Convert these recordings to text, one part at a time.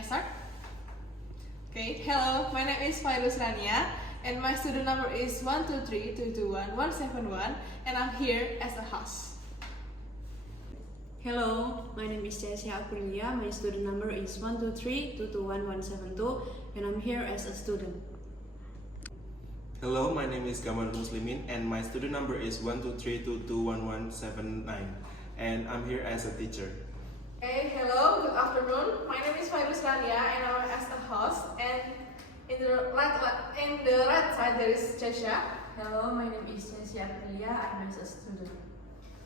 I start? Okay, hello, my name is Fairuz Rania, and my student number is 123221171, and I'm here as a host. Hello, my name is Chesya, Aprillia. My student number is 123221172, and I'm here as a student. Hello, my name is Gama Muslimin, and my student number is 123221179, and I'm here as a teacher. Hey, hello, good afternoon. My name is Fairuz Rania, and I'm as a host. And in the right side there is Chesya. Hello, my name is Chesya, Aprillia. I'm as a student.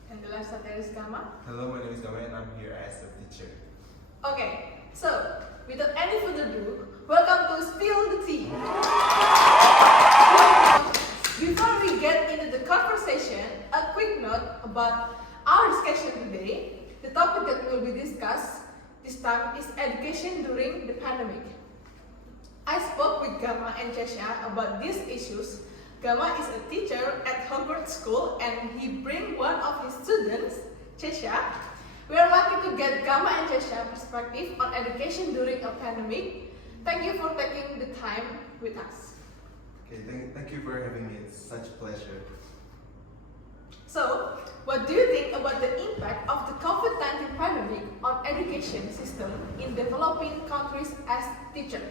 And the left side there is Gama. Hello, my name is Gama, and I'm here as a teacher. Okay, so without any further ado, welcome to Spill the Tea. Before we get into the conversation, a quick note about our discussion today. The topic that will be discussed this time is education during the pandemic. I spoke with Gama and Chesya about these issues. Gama is a teacher at Hogwarts School and he brings one of his students, Chesya. We are lucky to get Gama and Chesya perspective on education during a pandemic. Thank you for taking the time with us. Okay, thank you for having me. It's such a pleasure. So, what do you think about the impact of the COVID-19 pandemic on education system in developing countries as teacher?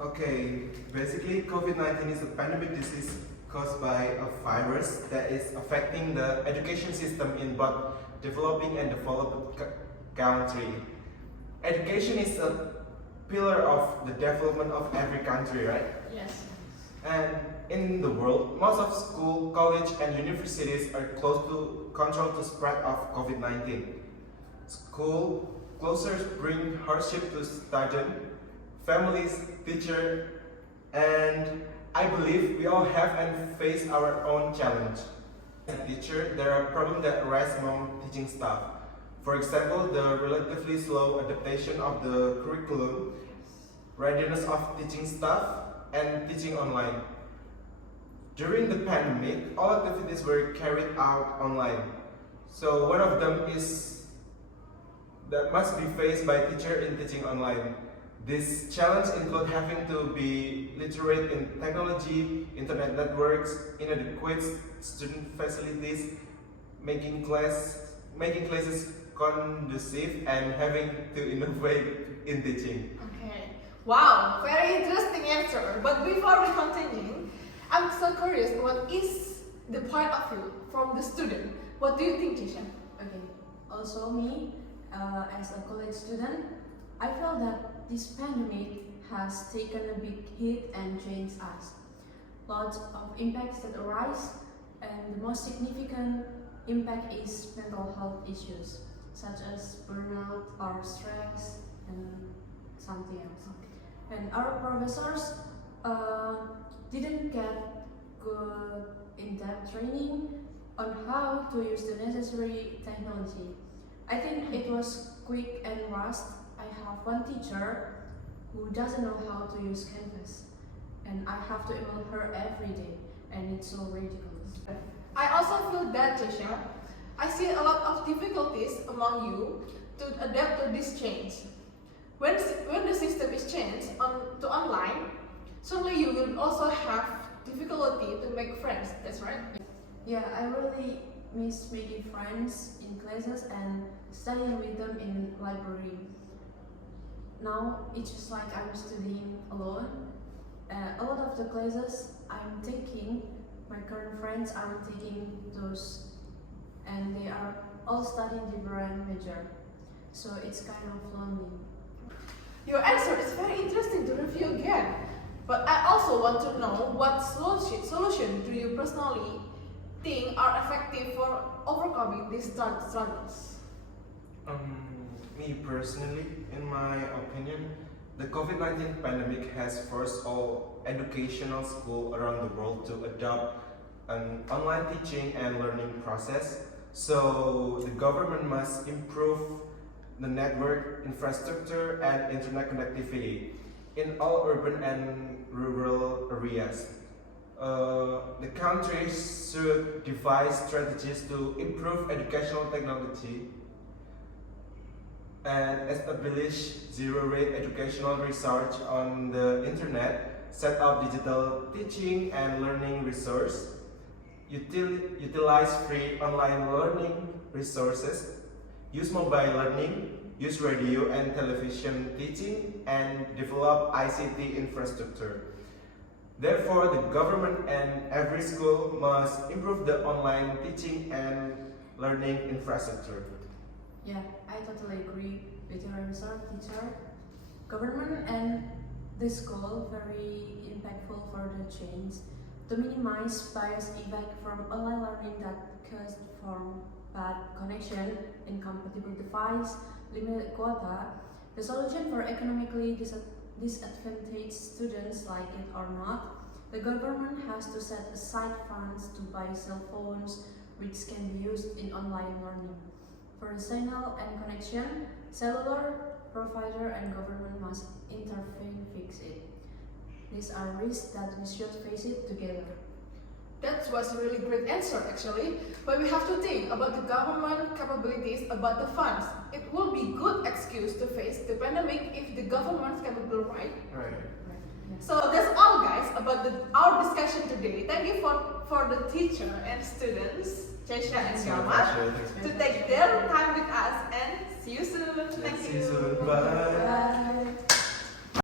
Okay, basically COVID-19 is a pandemic disease caused by a virus that is affecting the education system in both developing and developed country. Education is a pillar of the development of every country, right? Yes. And in the world, most of school, college, and universities are close to control the spread of COVID-19. School closures bring hardship to students, families, teachers, and I believe we all have and face our own challenge. As a teacher, there are problems that arise among teaching staff. For example, the relatively slow adaptation of the curriculum, readiness of teaching staff, and teaching online. During the pandemic, all activities were carried out online. So one of them is that must be faced by teacher in teaching online. This challenge include having to be literate in technology, internet networks, inadequate student facilities, making classes conducive, and having to innovate in teaching. Okay. Wow, very interesting answer. But before we continue, I'm so curious, what is the point of view from the student? What do you think, Chesya? Okay, also me, as a college student, I feel that this pandemic has taken a big hit and changed us. Lots of impacts that arise, and the most significant impact is mental health issues, such as burnout or stress and something else. And our professors didn't get good in-depth training on how to use the necessary technology. I think it was quick and rushed. I have one teacher who doesn't know how to use Canvas, and I have to email her every day, and it's so ridiculous. I also feel that, Chesya. I see a lot of difficulties among you to adapt to this change. When the system is changed to online, certainly you will also have difficulty to make friends, that's right? Yeah, I really miss making friends in classes and studying with them in library. Now it's just like I'm studying alone. A lot of the classes I'm taking, my current friends aren't taking those, and they are all studying different major. So it's kind of lonely. Your answer is very interesting to review again. But I also want to know what solution do you personally think are effective for overcoming these struggles? Me personally, in my opinion, the COVID-19 pandemic has forced all educational schools around the world to adopt an online teaching and learning process. So the government must improve the network infrastructure and internet connectivity in all urban and rural areas. The countries should devise strategies to improve educational technology and establish zero-rate educational research on the internet, set up digital teaching and learning resource, utilize free online learning resources, use mobile learning, use radio and television teaching, and develop ICT infrastructure. Therefore, the government and every school must improve the online teaching and learning infrastructure. Yeah, I totally agree with your answer, teacher. Government and the school very impactful for the change to minimize bias effect from online learning that caused from bad connection, incompatible device, limited quota. The solution for economically disadvantaged students, like it or not, the government has to set aside funds to buy cell phones which can be used in online learning. For the signal and connection, cellular provider and government must intervene fix it. These are risks that we should face it together. That was a really great answer actually, but we have to think about the government capabilities about the funds. It will be good excuse to face the pandemic if the government's capable, right? Right. Yeah. So that's all guys about our discussion today. Thank you for the teacher and students, Chesya and Gama, to take their time with us, and see you soon. Thank See you you. soon. Bye. Bye.